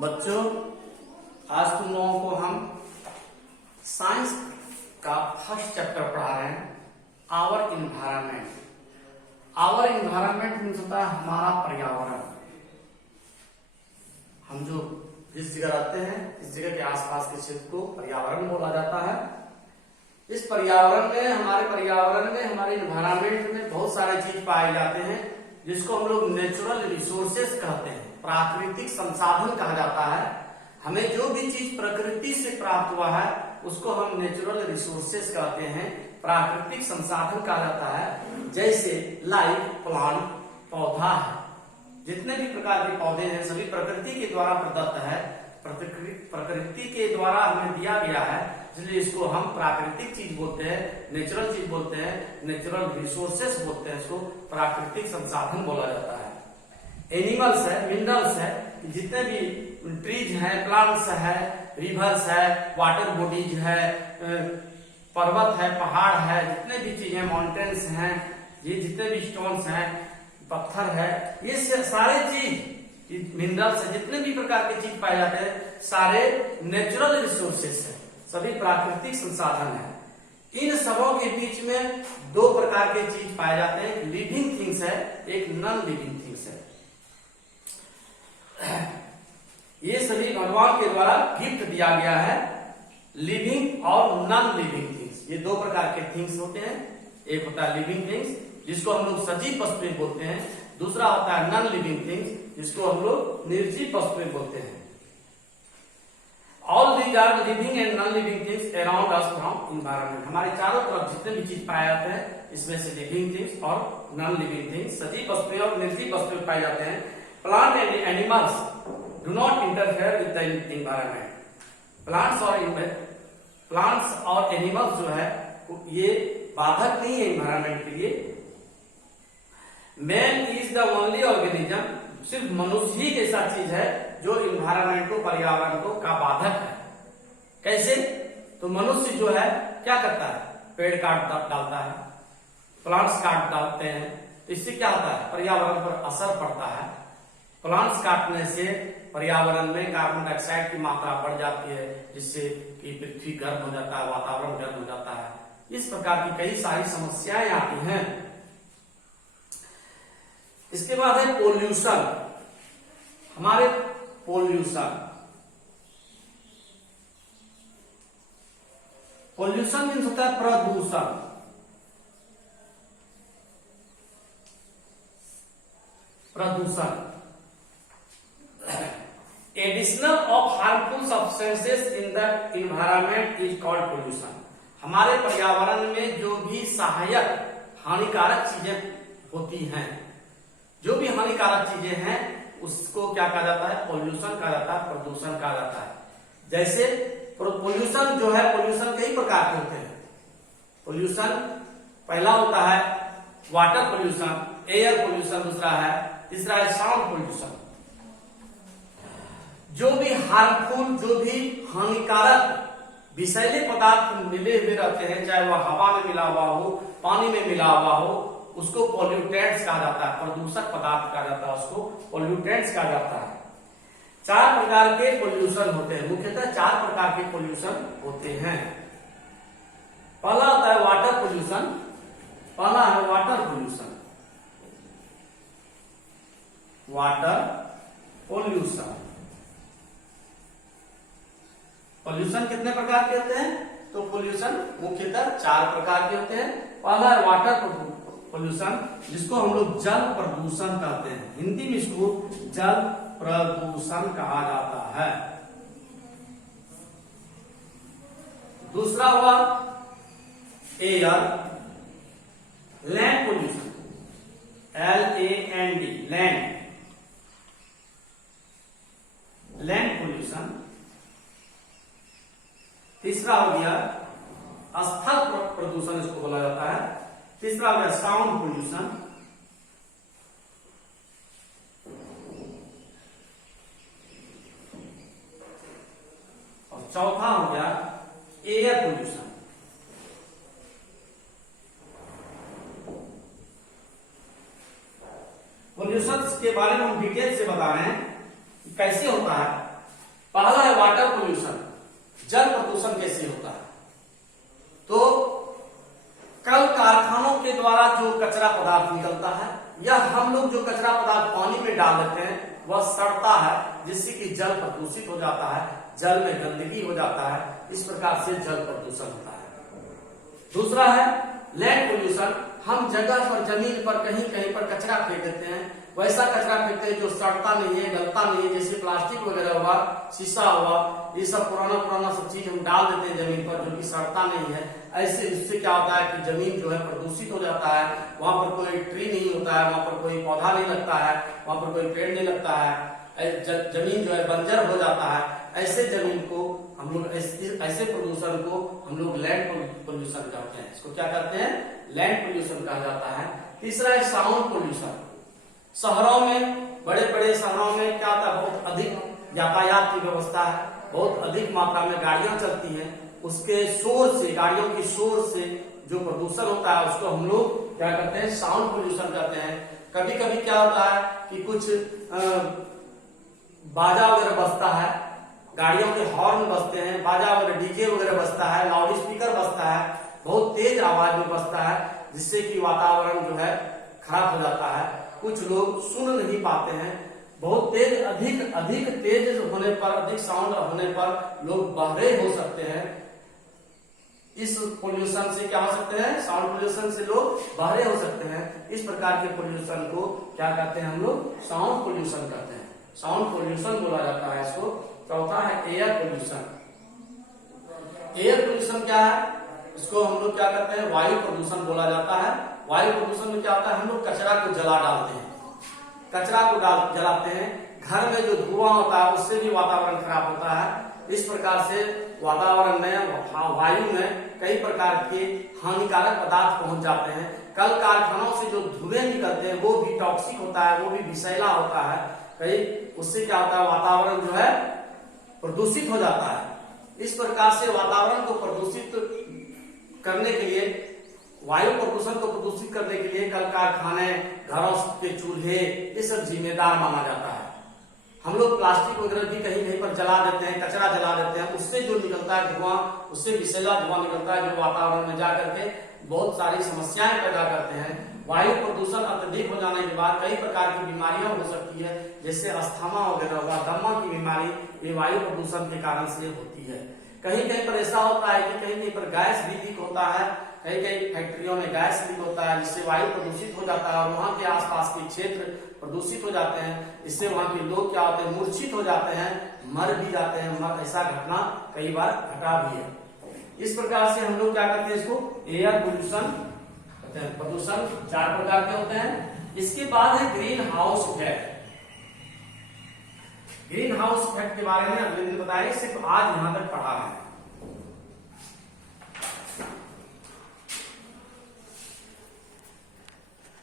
बच्चों, आज तुम लोगों को हम साइंस का फर्स्ट चैप्टर पढ़ा रहे हैं, our environment. Our environment means होता है हमारा पर्यावरण। हम जो जिस जगह रहते हैं, इस जगह के आसपास के क्षेत्र को पर्यावरण बोला जाता है। इस पर्यावरण में, हमारे इन्वायरमेंट में बहुत सारे चीज पाए जाते हैं, जिसको हम लोग नेचुरल रिसोर्सेस कहते हैं, प्राकृतिक संसाधन कहा जाता है। हमें जो भी चीज प्रकृति से प्राप्त हुआ है उसको हम नेचुरल रिसोर्सेस कहते हैं, प्राकृतिक संसाधन कहा जाता है। जैसे लाइक प्लांट, पौधा है, जितने भी प्रकार के पौधे हैं सभी प्रकृति के द्वारा प्रदत्त है, प्रकृति के द्वारा हमें दिया गया है, इसलिए इसको हम प्राकृतिक चीज बोलते हैं, नेचुरल चीज बोलते हैं, नेचुरल रिसोर्सेस बोलते हैं, इसको प्राकृतिक संसाधन बोला जाता है। एनिमल्स है, मिनरल्स है, जितने भी ट्रीज है, प्लांट्स है, रिवर्स है, वाटर बॉडीज है, पर्वत है, पहाड़ है, जितने भी चीजें, माउंटेन्स हैं, ये जितने भी स्टोन्स हैं, पत्थर है, ये सारे चीज मिनरल्स है, जितने भी प्रकार के चीज पाए जाते हैं सारे नेचुरल रिसोर्सेस है, सभी प्राकृतिक संसाधन है। इन सबों के बीच में दो प्रकार के चीज पाए जाते हैं, एक लिविंग थिंग्स है, एक नॉन लिविंग थिंग्स है। ये सभी भगवान के द्वारा गिफ्ट दिया गया है, लिविंग और नॉन लिविंग थिंग्स। ये दो प्रकार के थिंग्स होते हैं, एक होता है लिविंग थिंग्स जिसको हम लोग सजीव वस्तुएं बोलते हैं, दूसरा होता है नॉन लिविंग थिंग्स जिसको हम लोग निर्जीव वस्तुएं बोलते हैं। All these are living and non-living things around us from environment। हमारे चारों तरफ जितने भी चीज पाए जाते हैं इसमें से लिविंग थिंग्स और नॉन लिविंग थिंग्स, सजीव वस्तुएं और निर्जीव वस्तुएं पाए जाते हैं। Plant and animals do not interfere with the environment. Plants और एनिमल्स जो है ये बाधक नहीं है एनवायरमेंट के लिए। Man is the only organism, सिर्फ मनुष्य ही ऐसा चीज है जो इन्वायरमेंट को, पर्यावरण को का बाधक है। कैसे? तो मनुष्य जो है क्या करता है, पेड़ काट डालता है, प्लांट्स काट डालते हैं, तो इससे क्या होता है, पर्यावरण पर असर पड़ता है। प्लांट्स काटने से पर्यावरण में कार्बन डाइऑक्साइड की मात्रा बढ़ जाती है, जिससे कि पृथ्वी गर्म हो जाता है, वातावरण गर्म हो जाता है। इस प्रकार की कई सारी समस्याएं आती हैं। इसके बाद है पोल्यूशन। हमारे पोल्यूशन मीन्स होता है प्रदूषण। Additional of harmful substances in the environment is called pollution. हमारे पर्यावरण में जो भी सहायक हानिकारक चीजें होती हैं, जो भी हानिकारक चीजें हैं उसको क्या कहा जाता है, पोल्यूशन कहा जाता है, प्रदूषण कहा जाता है। जैसे पोल्यूशन जो है, पोल्यूशन कई प्रकार के होते हैं। पोल्यूशन पहला होता है वाटर पोल्यूशन, एयर पोल्यूशन दूसरा है, तीसरा है साउंड पोल्यूशन। जो भी हार्मफुल, जो भी हानिकारक विषैले पदार्थ मिले हुए रहते हैं, चाहे वह हवा में मिला हुआ हो, पानी में मिला हुआ हो, उसको पोल्यूटेंट्स कहा जाता है, प्रदूषक पदार्थ कहा जाता है, उसको पोल्यूटेंट्स कहा जाता है। चार प्रकार के पोल्यूशन होते हैं, मुख्यतः चार प्रकार के पोल्यूशन होते हैं। पहला होता है वाटर पोल्यूशन। पहला है water pollution. Water pollution. Pollution कितने प्रकार के होते हैं? तो पोल्यूशन मुख्यतः चार प्रकार के होते हैं। पहला है वाटर पोल्यूशन, जिसको हम लोग जल प्रदूषण कहते हैं, हिंदी में इसको जल प्रदूषण कहा जाता है। दूसरा हुआ air land pollution, LAND, land pollution. तीसरा हो गया स्थल प्रदूषण, इसको बोला जाता है। तीसरा हो गया साउंड पोल्यूशन। और चौथा हो गया एयर पोल्यूशन। पोल्यूशन के बारे में हम डिटेल से बता रहे हैं कि कैसे होता है। पहला है वाटर पोल्यूशन, जल प्रदूषण कैसे होता है। तो कल कारखानों के द्वारा जो कचरा पदार्थ निकलता है या हम लोग जो कचरा पदार्थ पानी में डाल देते हैं वह सड़ता है, जिससे कि जल प्रदूषित हो जाता है, जल में गंदगी हो जाता है, इस प्रकार से जल प्रदूषण होता है। दूसरा है लैंड पोल्यूशन, हम जगह पर जमीन पर कहीं कहीं पर कचरा फेंक देते हैं, वैसा कचरा फेंकते हैं जो सड़ता नहीं है, गलता नहीं है, जैसे प्लास्टिक वगैरह हुआ, शीशा हुआ, ये सब पुराना सब चीज हम डाल देते हैं जमीन पर जो कि सड़ता नहीं है। ऐसे इससे क्या होता है कि जमीन जो है प्रदूषित हो जाता है, वहां पर कोई ट्री नहीं होता है, वहां पर कोई पौधा नहीं लगता है, वहां पर कोई पेड़ नहीं लगता है, जमीन जो है बंजर हो जाता है। ऐसे जमीन को हम लोग ऐसे प्रदूषण को हम लोग लैंड पोल्यूशन कहते हैं। इसको क्या कहते हैं? लैंड पोल्यूशन कहा जाता है। तीसरा है साउंड पोल्यूशन। शहरों में, बड़े बड़े शहरों में क्या होता है, बहुत अधिक यातायात की व्यवस्था है, बहुत अधिक मात्रा में गाड़ियां चलती हैं, उसके शोर से, गाड़ियों के शोर से जो प्रदूषण होता है उसको हम लोग क्या कहते हैं? साउंड पोल्यूशन कहते हैं। कभी कभी क्या होता है कि कुछ बाजा वगैरह बजता है, गाड़ियों के हॉर्न बजते हैं, बाजा वगैरह डीजे वगैरह बजता है, लाउड स्पीकर बजता है, बहुत तेज आवाज में बजता है, जिससे कि वातावरण जो है खराब हो जाता है। कुछ लोग सुन नहीं पाते हैं, बहुत तेज, अधिक तेज होने पर, अधिक साउंड होने पर लोग बहरे हो सकते हैं। इस पोल्यूशन से क्या हो सकते हैं? साउंड पोल्यूशन से लोग बहरे हो सकते हैं। इस प्रकार के पोल्यूशन को क्या कहते हैं हम लोग? साउंड पोल्यूशन कहते हैं। साउंड पोल्यूशन बोला जाता है इसको। चौथा है एयर पोल्यूशन। एयर पोल्यूशन क्या है? इसको हम लोग क्या करते हैं? वायु प्रदूषण बोला जाता है। वायु प्रदूषण में क्या होता है? हम लोग कचरा को जला डालते हैं, कचरा को जलाते हैं, घर में जो धुआं होता है उससे भी वातावरण खराब होता है। इस प्रकार से वातावरण में, वायु में कई प्रकार के हानिकारक पदार्थ पहुंच जाते हैं। कल कारखानों से जो धुएं निकलते हैं वो भी टॉक्सिक होता है, वो भी विषैला होता है। कई उससे क्या होता है? वातावरण जो है प्रदूषित हो जाता है। इस प्रकार से वातावरण को प्रदूषित करने के लिए, वायु प्रदूषण को प्रदूषित करने के लिए कल कारखाने, घरों के चूल्हे, ये सब जिम्मेदार माना जाता है। हम लोग प्लास्टिक वगैरह भी कहीं कहीं पर जला देते हैं, कचरा जला देते हैं, उससे जो निकलता है धुआं, उससे विषैला धुआं निकलता है, जो वातावरण में जाकर के बहुत सारी समस्याएं पैदा करते हैं। वायु प्रदूषण अत्यधिक हो जाने के बाद कई प्रकार की बीमारियां हो सकती है, जैसे अस्थमा वगैरह हुआ, दमा की बीमारी, ये वायु प्रदूषण के कारण से होती है। कहीं कहीं पर ऐसा होता है कि कहीं कहीं पर गैस भी लीक होता है, कई कई फैक्ट्रियों में गैस लीक होता है, जिससे वायु प्रदूषित हो जाता है और वहां के आसपास के क्षेत्र प्रदूषित हो जाते हैं। इससे वहां के लोग क्या होते हैं? मूर्छित हो जाते हैं, मर भी जाते हैं। ऐसा घटना कई बार घटा भी है। इस प्रकार से हम लोग क्या करते हैं? इसको एयर पोल्यूशन कहते हैं। प्रदूषण 4 प्रकार के होते हैं। इसके बाद है green house effect. Green house effect के बारे में अगले दिन बताएंगे, सिर्फ आज यहां तक पढ़ा है।